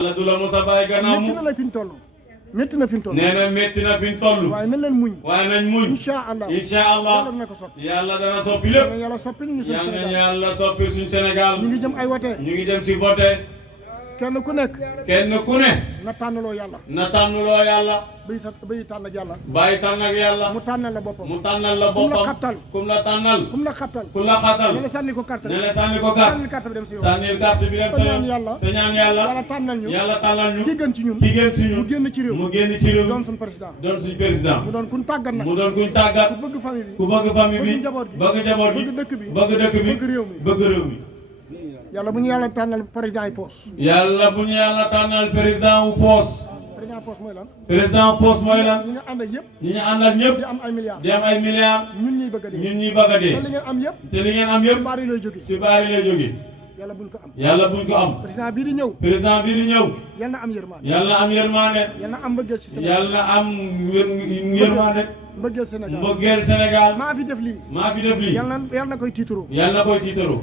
yàlla du la mos a bàyyi gannaaw métti na la fi ñu toll métti na fi ñu toll nee na métti na fi ñu toll waaye nañ leen muñ waaye nañ muñ incha allah incha allah yàlla dana ko soppi yàlla dana soppi lépp yàlla soppil ñu suñu yàlla Sénégal yàlla soppi suñu Sénégal ñu ngi jëm ay wote ñu ngi dem si voté kenn ku nekk kenn ku ne na tànnaloo yàlla na tànnuloo yàlla bay tànn ak yàlla bàyyi tànn ak yàlla mu tànnal la boppam mu tànnal la kum la boppam xattal kum la tànnal kum la xattal ku la xatal ne la sànni ko carte ne la sànni ko carte sànni carte bi dem si yow sànnil carte bi dem te sa ñaan yoon yàlla te ñaan yàlla yàlla tànnal ñu yàlla tànnal ñu ki gën ci ñun ki gën si ñun mu génn ci réew mu génn ci réew doon suñu président doon suñu président mu doon kun tàggat nag mu doon kuñ tàggat ku bëgg famille bi ku bëgg famille bi bëgg njaboot gi bëgg njaboot gi bëgg dëkk bi bëgg dëkk bi bëgg réew mi bëgg réew mi yàlla bu ñu yàlla tànnal président yi poos yàlla bu ñu yàlla tànnal président wu poos président poos mooy lan président poos mooy lan ñi nga ànd ak yëpp ñi ñu àndal ñëpp di am ay milliards di am ay milliards ñun ñuy bëgg a dee ñun ñuy bëgg a dee te li ngeen am yëpp te li ngeen am yëpp baari lay jóge si baari lay jóge yàlla buñ ko am yàlla buñ ko am président bii di ñëw président bi di ñëw yal na am yërmande yàlla am yërmande yal na am mbëggeel ci Sénégal yàlla am yërmande mbëggeel Sénégal mbëggeel Sénégal maa fi def lii maa fi def lii yal na koy tiituroo yàlla na koy tiitaroo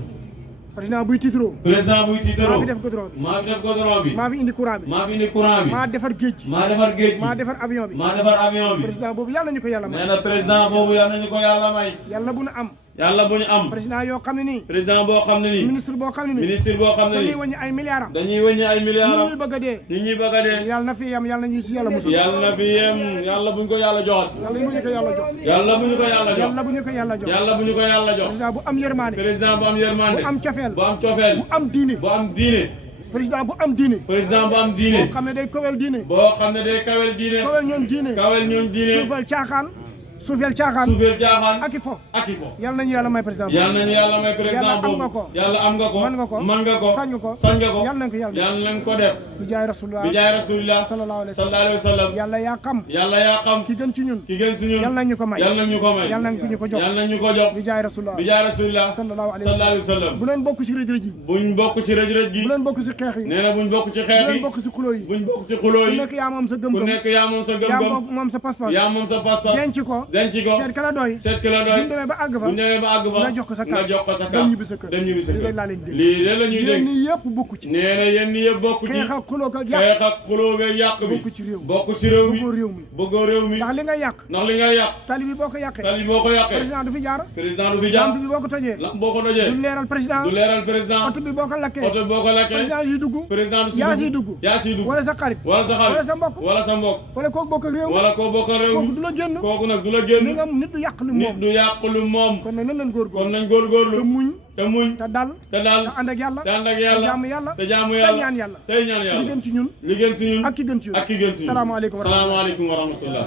président buy tiituroo président buy tiitaroo maa fi def goudron bi maa fi def goudron bi maa fi indi courant bi maa fi indi courant bi maa defar géej gi maa defar géej gi maa defar avion bi maa defar avion bi président boobu yàlla nañu ko yàlla may nee na président boobu yàlla nañu ko yàlla may yàlla bu nu am yàlla bu ñu am président yoo xam ne nii président boo xam ne nii ministre boo xam ne nii ministre boo xam ne dañuy nii wàññi ay milliards am dañuy wëññi ay milliards ñun am ñuy bëgg a dee nit ñi bëgg a dee yàlla na fi yam yàlla nañu si yàlla musul yàlla na fi yem yàlla buñ ko yàlla joxat yàlla bu ñu ko yàlla jox yàlla bu ñu ko yàlla jox yàlla bu ñu ko yàlla jox yàlla bu ñu ko yàlla jox président bu am yërmaande président bu am yërmande bu am cofeel bu am cofeel bu am diine bu am diine président bu am diine président bu am diine boo xam ne day kowel diine boo xam ne day kawel diine kowel ñoom diine kawel ñoom diine suufal caaxaan suufel caaxaan suufeel jaaxaan ak i fo ak i ko yàlla nañu yàlla may président yàlla nañu yàlla may président yàlla am boobu nga ko yàlla am nga ko mën nga ko mën nga ko sañ nga ko sañ nga ko yàlla nañ ko yàlla yàlla nañ ko def bi jaay rasulullah bi jaay rasulillah sallallahu alayhi wa sallallahu alayhi wa sallam yàlla yaa xam yàlla yaa xam ki gën ci ñun ki gën si ñun yàlla nañ ñu ko may yàlla nañ ñu ko may yàlla nañ ñu ko jox yàlla nañ ñu ko jox bi jaay rasulullah bi jaay rasulillah sallallahu sallallahu alayhi wa sallam bu leen bokk ci rëj rëj yi buñ bokk ci rëj-rëj gi bu leen bokk ci xeex yi nee na buñ bokk ci bu xeex leen yi bokk ci xuloo yi buñ bokk ci xuloo ku yi nekk yaa moom sa ku gëm-gëm nekk yaa moom sa yaa gëm-gëm moom sa pas-pas yaa moom sa pas-pas denc ko denc ko seet kala doy seet ki la bu doy ñu demee ba àgg fa bu ñu demee ba àgg fa nga jox ko sa kàr nga jox ko sa kàr dem ñibbi sa kër dem ñibbi sa lii kër rek laa leen dégg lii de la ñuy yéen dégg ñi yëpp bokk ci nee na yéen ñi yëpp bokk ci xeex ak xuloo ko yàq xeex ak xuloo beeg yàq bi bokk ci réew bokk ci réew mi bëggoo réew mi bëggoo réew mi ndax li nga yàq ndax li ngay yàq tali bi boo ko yàqee tali boo ko yàqee président du fi jaar président du fi jaar lampe bi boo ko tojee lamp boo ko dojee du leeral président du leeral président oto bi boo ko lakkee oto boo ko lakkee président yi dugg président du si yaa siy dugg yaa siy dugg wala sa xarit wala sa xarit wala sa mbokk wala sa mbokk wala kooku bokk ak réew wala koo bokk réew kooku mi du la génn kooku nag du la li génn nga nit du yàq lu nit moom du yàq lu moom kon nag nan leen góorgóorlu kon nañ góorgóorlu te muñ te muñ te dal te daal te ànd ak yàlla te ànd ak te yàlla jaamu yàlla te jaamu te yàlla ñaan yàlla tey ñaan li yàlla gën ci ñun li gën si ñun ak ki gën ci ñun ak ki gën si ñun salaamaaleykum wa rahmatulah. salaamaaleykum wa rahmatullah